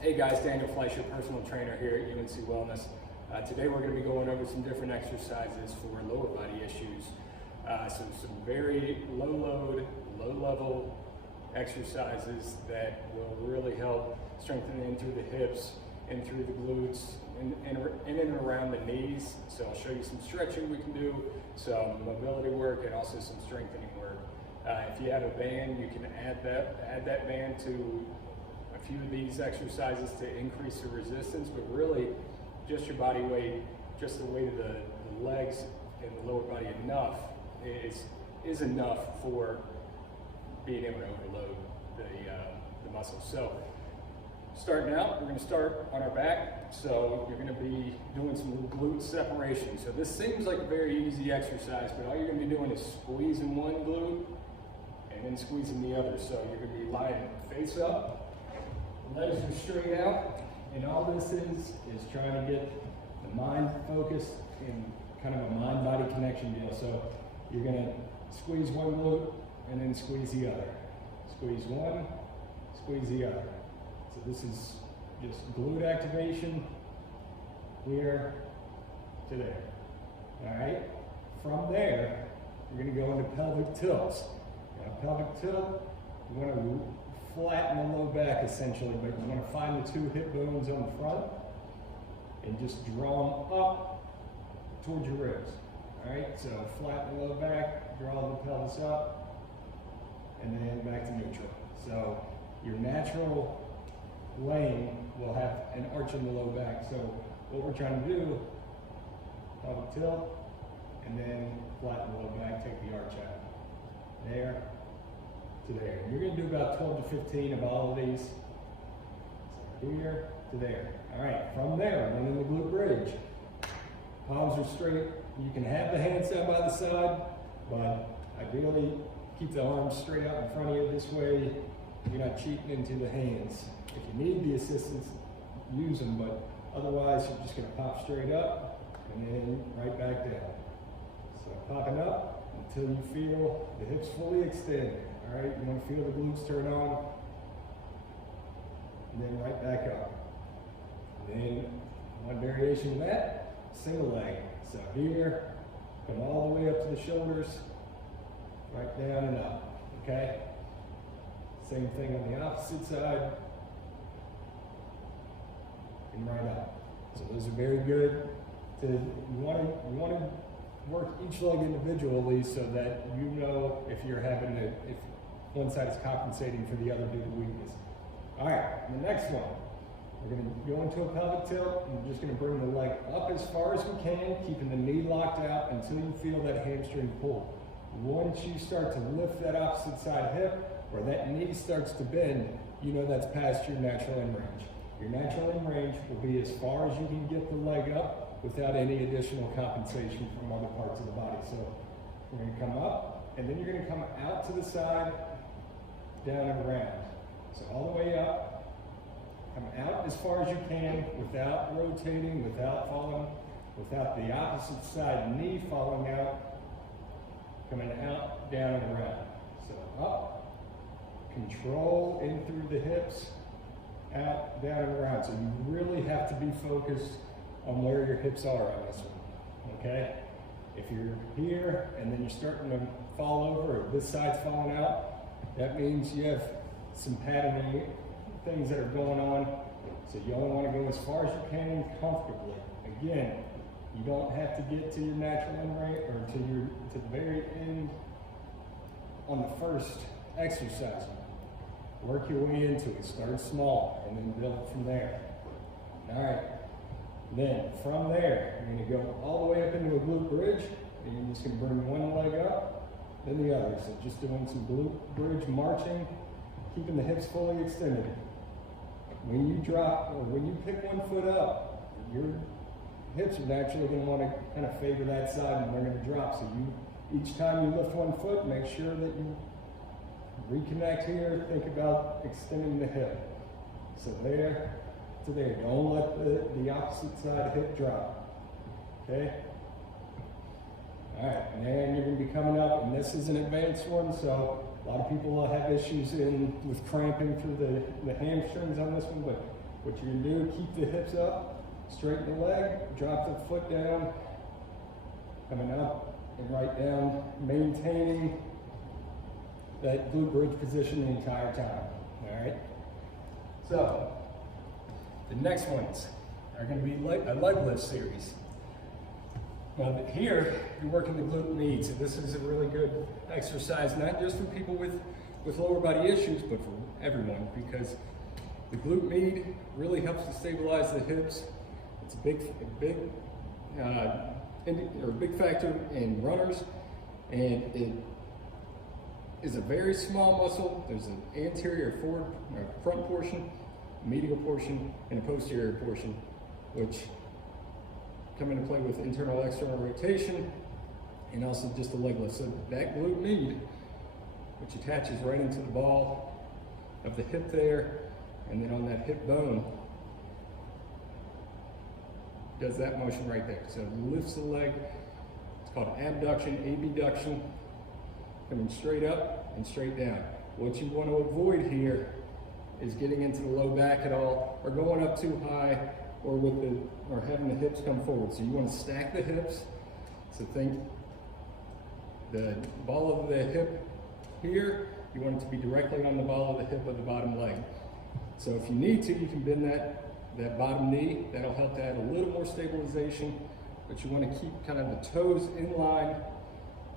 Hey guys, Daniel Fleischer, personal trainer here at UNC Wellness. Today we're going to be going over some different exercises for lower body issues. Some very low load, low level exercises that will really help strengthen in through the hips, in through the glutes, in and around the knees. So I'll show you some stretching we can do, some mobility work, and also some strengthening work. If you have a band, you can add that band to a few of these exercises to increase the resistance, but really just your body weight, just the weight of the legs and the lower body enough is enough for being able to overload the muscles. So starting out, we're going to start on our back. So you're going to be doing some glute separation. So this seems like a very easy exercise, but all you're going to be doing is squeezing one glute and then squeezing the other. So you're going to be lying face up, legs are straight out, and all this is trying to get the mind focused in kind of a mind-body connection deal. So you're going to squeeze one glute and then squeeze the other. Squeeze one, squeeze the other. So this is just glute activation here to there. All right? From there, we're going to go into pelvic tilts. Now, pelvic tilt, you want to flatten the low back essentially, but you want to find the two hip bones on the front and just draw them up towards your ribs. All right? So flatten the low back, draw the pelvis up, and then back to neutral. So your natural lane will have an arch in the low back. So what we're trying to do, pelvic tilt, and then flatten the low back, take the arch out. There to there. You're going to do about 12 to 15 of all of these. So here to there. All right, from there, and then in the glute bridge. Palms are straight. You can have the hands down by the side, but ideally keep the arms straight out in front of you. This way, you're not cheating into the hands. If you need the assistance, use them, but otherwise, you're just going to pop straight up and then right back down. So popping up until you feel the hips fully extend. All right, you want to feel the glutes turn on, and then right back up. And then one variation of that, single leg. So here, come all the way up to the shoulders, right down and up, okay? Same thing on the opposite side, and right up. So those are very good. You want to work each leg individually so that you know if you're having if one side is compensating for the other due to weakness. All right, the next one. We're going to go into a pelvic tilt, and we're just going to bring the leg up as far as we can, keeping the knee locked out until you feel that hamstring pull. Once you start to lift that opposite side hip, or that knee starts to bend, you know that's past your natural in range. Your natural in range will be as far as you can get the leg up without any additional compensation from other parts of the body. So you're going to come up, and then you're going to come out to the side, down and around. So all the way up. Come out as far as you can without rotating, without falling, without the opposite side knee falling out. Coming out, down and around. So up, control in through the hips, out, down and around. So you really have to be focused on where your hips are on this one, okay? If you're here and then you're starting to fall over, or this side's falling out, that means you have some patterning things that are going on, so you only want to go as far as you can comfortably. Again, you don't have to get to your natural end rate or to the very end on the first exercise. Work your way into it. Start small and then build from there. All right. Then from there, you're going to go all the way up into a glute bridge, and you're just going to bring one leg up, then the other. So just doing some glute bridge marching, keeping the hips fully extended. When you drop, or when you pick one foot up, your hips are naturally going to want to kind of favor that side, and they're going to drop. So each time you lift one foot, make sure that you reconnect here. Think about extending the hip. So there to there. Don't let the opposite side hip drop. Okay? All right, and then you're going to be coming up, and this is an advanced one, so a lot of people have issues with cramping through the hamstrings on this one, but What you're gonna do, keep the hips up, straighten the leg, drop the foot down, coming up and right down, maintaining that glute bridge position the entire time, all right? So, the next ones are gonna be a leg lift series. Now here, you're working the glute med, so this is a really good exercise, not just for people with lower body issues, but for everyone, because the glute med really helps to stabilize the hips. It's a big factor in runners, and it is a very small muscle. There's an anterior front portion, a medial portion, and a posterior portion, which come into play with internal external rotation and also just the leg lift. So that glute med, which attaches right into the ball of the hip there, and then on that hip bone, does that motion right there. So it lifts the leg. It's called abduction, abduction, coming straight up and straight down. What you want to avoid here is getting into the low back at all, or going up too high, or having the hips come forward. So you want to stack the hips. So think the ball of the hip here, you want it to be directly on the ball of the hip of the bottom leg. So if you need to, you can bend that bottom knee. That'll help to add a little more stabilization, but you want to keep kind of the toes in line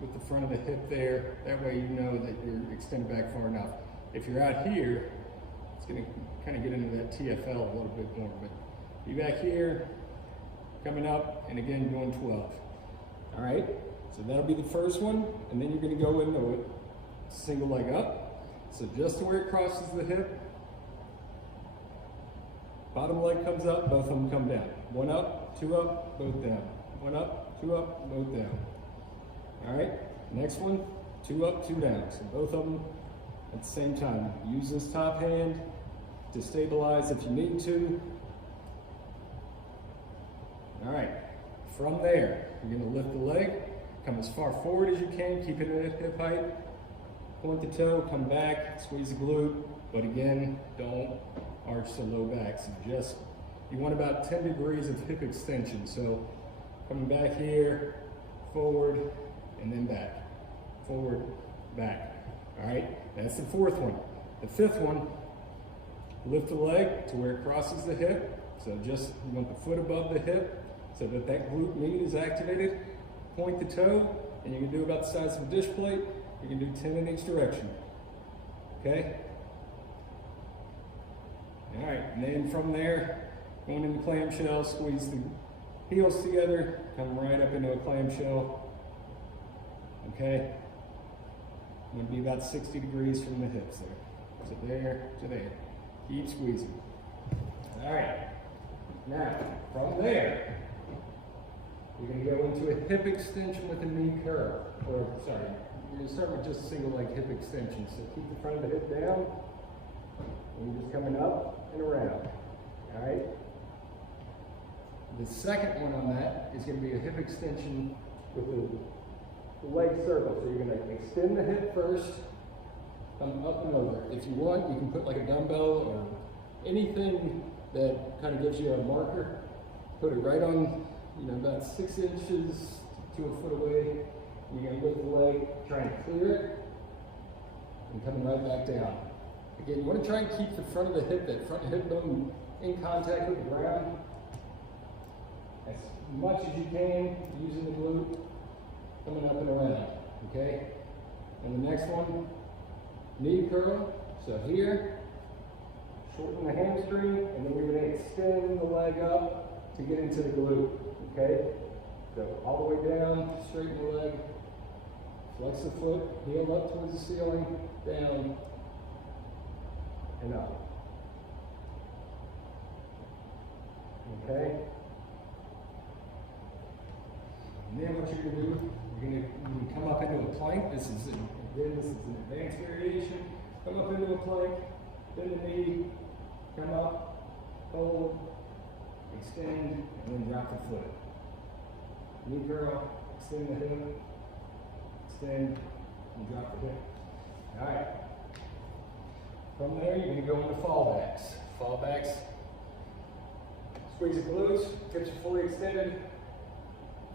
with the front of the hip there. That way you know that you're extended back far enough. If you're out here, it's going to kind of get into that TFL a little bit more, but be back here, coming up, and again going 12. All right, so that'll be the first one, and then you're going to go into a single leg up. So just to where it crosses the hip, bottom leg comes up, both of them come down. One up, two up, both down. One up, two up, both down. All right, next one, two up, two down. So both of them at the same time. Use this top hand to stabilize if you need to. All right, from there, you're gonna lift the leg, come as far forward as you can, keep it at hip height, point the toe, come back, squeeze the glute, but again, don't arch the low back. So you want about 10 degrees of hip extension. So coming back here, forward, and then back, forward, back. All right, that's the fourth one. The fifth one, lift the leg to where it crosses the hip. So you want the foot above the hip so that glute med is activated. Point the toe, and you can do about the size of a dish plate. You can do 10 in each direction, okay? All right, and then from there, going into clamshell, squeeze the heels together, come right up into a clamshell, okay? I'm gonna be about 60 degrees from the hips there. So there to there, keep squeezing. All right, now from there, you're gonna go into a hip extension with a knee curl, you're gonna start with just a single leg hip extension. So keep the front of the hip down, and you're just coming up and around, all right? The second one on that is gonna be a hip extension with a leg circle. So you're gonna extend the hip first, come up and over. If you want, you can put like a dumbbell or anything that kind of gives you a marker. Put it right on, about 6 inches to a foot away. You're gonna lift the leg, try and clear it, and coming right back down. Again, you want to try and keep the front of the hip, that front hip bone in contact with the ground as much as you can, using the glute, coming up and around, okay? And the next one, knee curl. So here, shorten the hamstring, and then you're going to extend the leg up to get into the glute, okay? So all the way down, straighten the leg, flex the foot, heel up towards the ceiling, down, and up. Okay? And then what you're going to do, you're going to come up into a plank. This is an advanced variation. Come up into a plank, bend the knee, come up, hold, extend, and then drop the foot. Knee curl, extend the hip, extend, and drop the hip. All right. From there, you're going to go into fallbacks. Fallbacks Squeeze the glutes, hips are fully extended,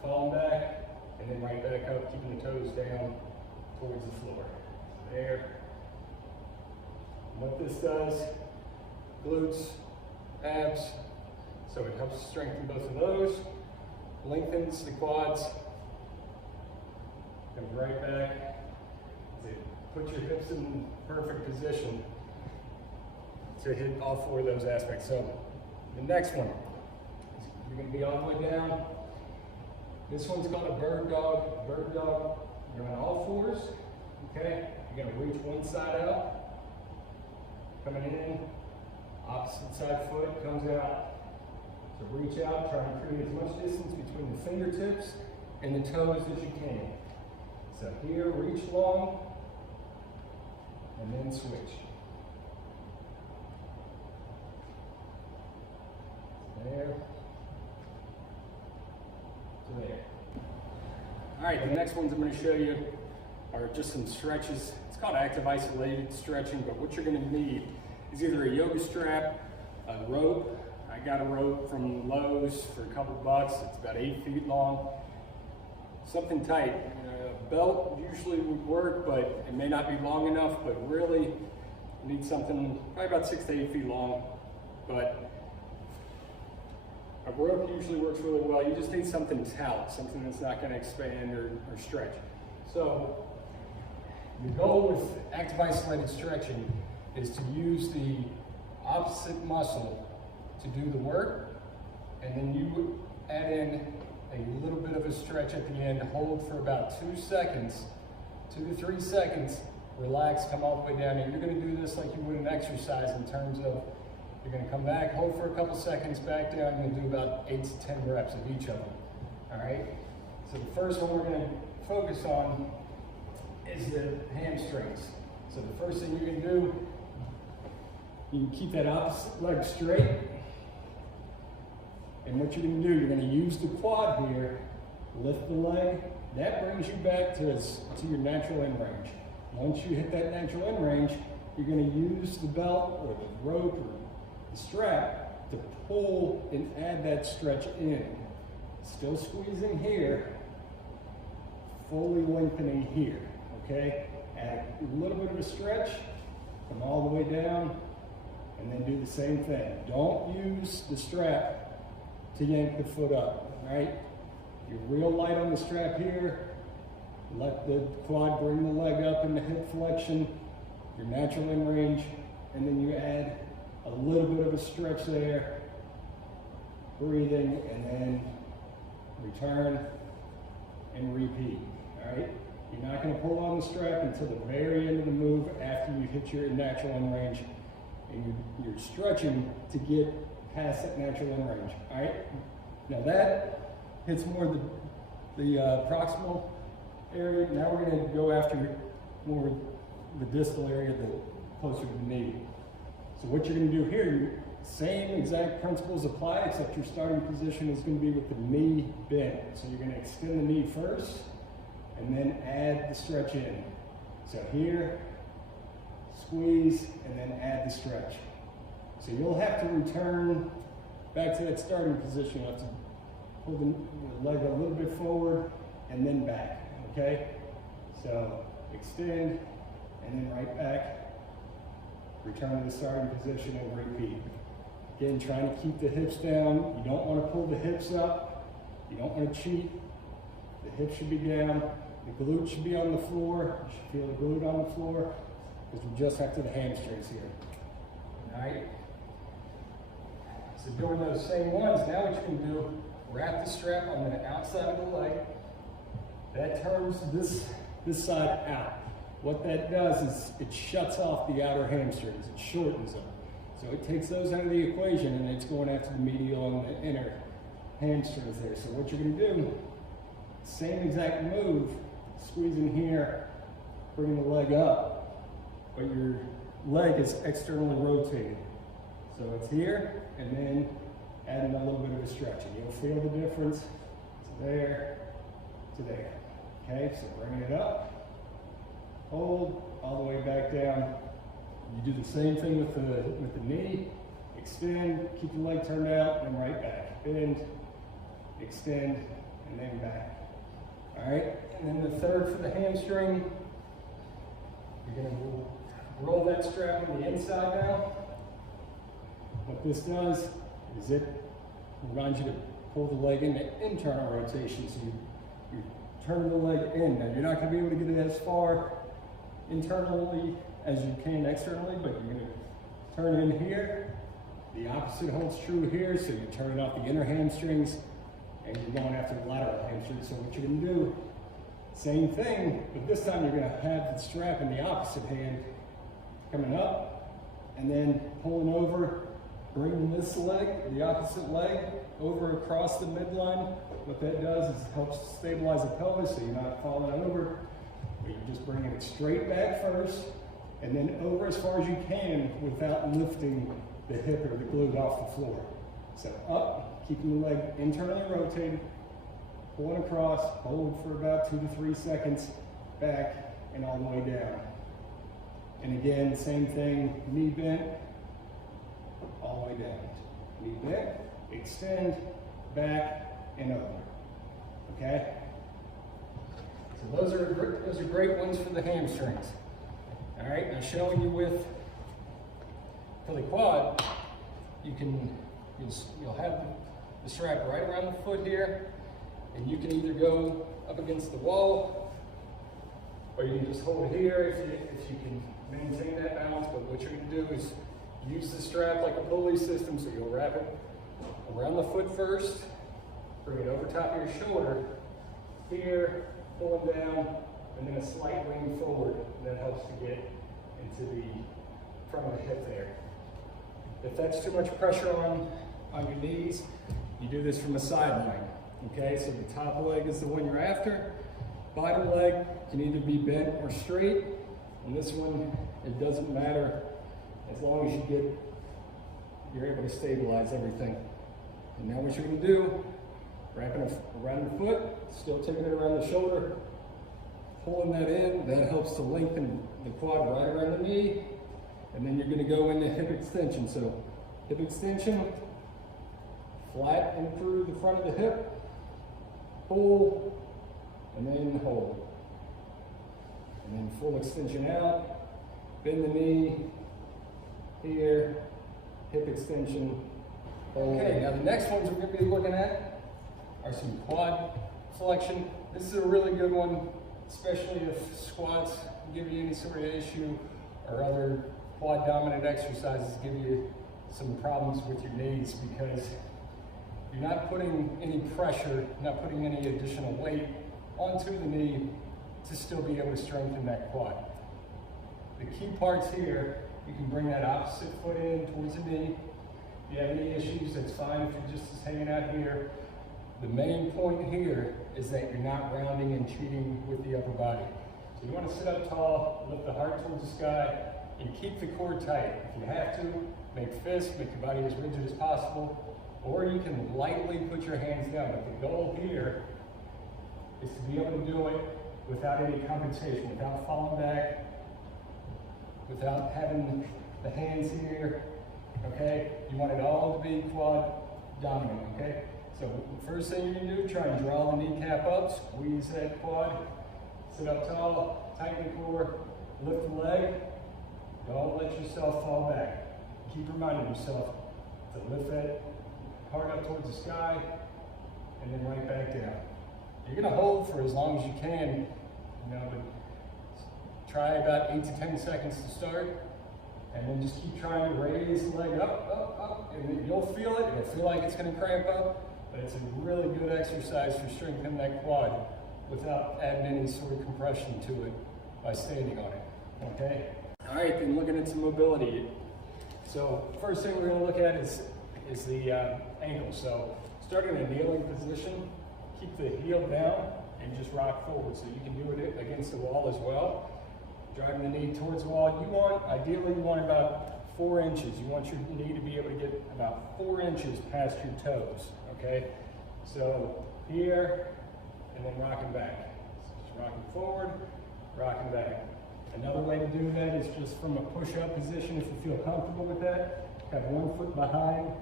falling back, and then right back up, keeping the toes down towards the floor. There. And what this does, glutes, abs, so it helps strengthen both of those, lengthens the quads, comes right back. Put your hips in perfect position to hit all four of those aspects. So the next one, you're going to be all the way down. This one's called a bird dog. Bird dog, you're on all fours, okay? You're going to reach one side out, coming in, opposite side foot comes out. So reach out, try and create as much distance between the fingertips and the toes as you can. So here, reach long, and then switch. There. To there. All right, the next ones I'm going to show you are just some stretches. It's called active isolated stretching, but what you're going to need is either a yoga strap, a rope. I got a rope from Lowe's for a couple bucks. It's about 8 feet long. Something tight. A belt usually would work, but it may not be long enough, but really you need something probably about 6 to 8 feet long. But a rope usually works really well. You just need something taut, something that's not going to expand or stretch. So your goal with active isolated stretching is to use the opposite muscle to do the work, and then you add in a little bit of a stretch at the end, hold for about 2 seconds, 2 to 3 seconds, relax, come all the way down, and you're going to do this like you would an exercise in terms of you're going to come back, hold for a couple seconds, back down, and then do about 8 to 10 reps of each of them. All right? So the first one we're going to focus on is the hamstrings. So the first thing you can do, you can keep that opposite leg straight. And what you're going to do, you're going to use the quad here, lift the leg. That brings you back to your natural end range. Once you hit that natural end range, you're going to use the belt or the rope or the strap to pull and add that stretch in. Still squeezing here, fully lengthening here, okay? Add a little bit of a stretch, come all the way down, and then do the same thing. Don't use the strap to yank the foot up, right? You're real light on the strap here. Let the quad bring the leg up in the hip flexion, your natural end range, and then you add a little bit of a stretch there, breathing, and then return and repeat, all right? You're not gonna pull on the strap until the very end of the move after you hit your natural end range, and you're stretching to get past that natural end range, all right? Now that hits more the proximal area. Now we're gonna go after more the distal area, closer to the knee. So what you're gonna do here, same exact principles apply, except your starting position is gonna be with the knee bent. So you're gonna extend the knee first, and then add the stretch in. So here, squeeze, and then add the stretch. So you'll have to return back to that starting position. You'll have to pull the leg a little bit forward and then back, okay? So extend and then right back. Return to the starting position and repeat. Again, trying to keep the hips down. You don't want to pull the hips up. You don't want to cheat. The hips should be down. The glute should be on the floor. You should feel the glute on the floor because we're just after the hamstrings here. All right? So doing those same ones, now what you can do, wrap the strap on the outside of the leg. That turns this side out. What that does is it shuts off the outer hamstrings. It shortens them. So it takes those out of the equation and it's going after the medial and the inner hamstrings there. So what you're going to do, same exact move, squeezing here, bringing the leg up, but your leg is externally rotated. So it's here, and then adding a little bit of a stretch. And you'll feel the difference to there, to there. Okay, so bring it up, hold, all the way back down. You do the same thing with the knee, extend, keep the leg turned out, and right back. Bend, extend, and then back. All right, and then the third for the hamstring, you're gonna roll that strap on the inside now. What this does is it reminds you to pull the leg into internal rotation. So you turn the leg in. Now you're not gonna be able to get it as far internally as you can externally, but you're gonna turn in here. The opposite holds true here, so you're turning off the inner hamstrings and you're going after the lateral hamstrings. So what you're gonna do, same thing, but this time you're gonna have the strap in the opposite hand coming up and then pulling over, bringing this leg, the opposite leg, over across the midline. What that does is helps stabilize the pelvis so you're not falling over. But you're just bringing it straight back first and then over as far as you can without lifting the hip or the glute off the floor. So up, keeping the leg internally rotated, pulling across, hold for about 2 to 3 seconds, back and all the way down. And again, same thing, knee bent, all the way down. Knee bent, extend, back, and over. Okay? So those are great ones for the hamstrings. All right, now showing you for the quad, you'll have the strap right around the foot here, and you can either go up against the wall, or you can just hold it here if you can maintain that balance. But what you're going to do is use the strap like a pulley system, so you'll wrap it around the foot first, bring it over top of your shoulder, here, pulling down, and then a slight lean forward. And that helps to get into the front of the hip there. If that's too much pressure on your knees, you do this from a sideline. Okay, so the top leg is the one you're after. Bottom leg can either be bent or straight. And this one, it doesn't matter as long as you're able to stabilize everything. And now what you're going to do, wrapping it around the foot, still taking it around the shoulder, pulling that in. That helps to lengthen the quad right around the knee. And then you're going to go into hip extension. So hip extension, flat and through the front of the hip, pull, and then hold. And then full extension out, bend the knee, here, hip extension. Okay, now the next ones we're going to be looking at are some quad flexion. This is a really good one, especially if squats give you any sort of issue or other quad dominant exercises give you some problems with your knees, because you're not putting any pressure, not putting any additional weight onto the knee to still be able to strengthen that quad. The key parts here, you can bring that opposite foot in towards the knee. If you have any issues, that's fine if you're just hanging out here. The main point here is that you're not rounding and cheating with the upper body. So you want to sit up tall, lift the heart towards the sky, and keep the core tight. If you have to, make fists, make your body as rigid as possible, or you can lightly put your hands down. But the goal here is to be able to do it without any compensation, without falling back, without having the hands here, okay? You want it all to be quad dominant, okay? So the first thing you're gonna do, try and draw the kneecap up, squeeze that quad, sit up tall, tighten the core, lift the leg. Don't let yourself fall back. Keep reminding yourself to lift that heart up towards the sky and then right back down. You're gonna hold for as long as you can, but try about 8 to 10 seconds to start, and then just keep trying to raise the leg up, and you'll feel it. It'll feel like it's gonna cramp up, but it's a really good exercise for strengthening that quad without adding any sort of compression to it by standing on it, okay? All right, then looking at some mobility. So first thing we're gonna look at is the ankle. So start in a kneeling position, keep the heel down, and just rock forward. So you can do it against the wall as well. Driving the knee towards the wall. Ideally you want about 4 inches. You want your knee to be able to get about 4 inches past your toes, okay? So here, and then rocking back. So just rocking forward, rocking back. Another way to do that is just from a push-up position, if you feel comfortable with that. have one foot behind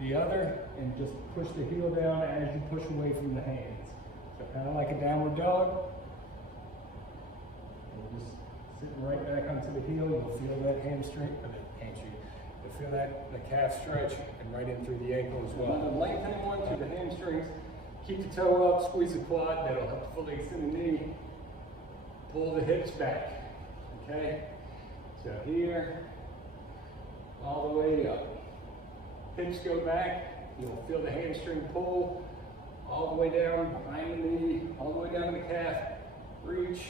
the other and just push the heel down as you push away from the hands. So kind of like a downward dog. And just sitting right back onto the heel, you'll feel that hamstring, you'll feel that the calf stretch and right in through the ankle as well. And lengthening one through the hamstrings. Keep the toe up, squeeze the quad, that'll help fully extend the knee. Pull the hips back, okay? So here, all the way up. Hips go back, you'll feel the hamstring pull all the way down behind the knee, all the way down to the calf. Reach,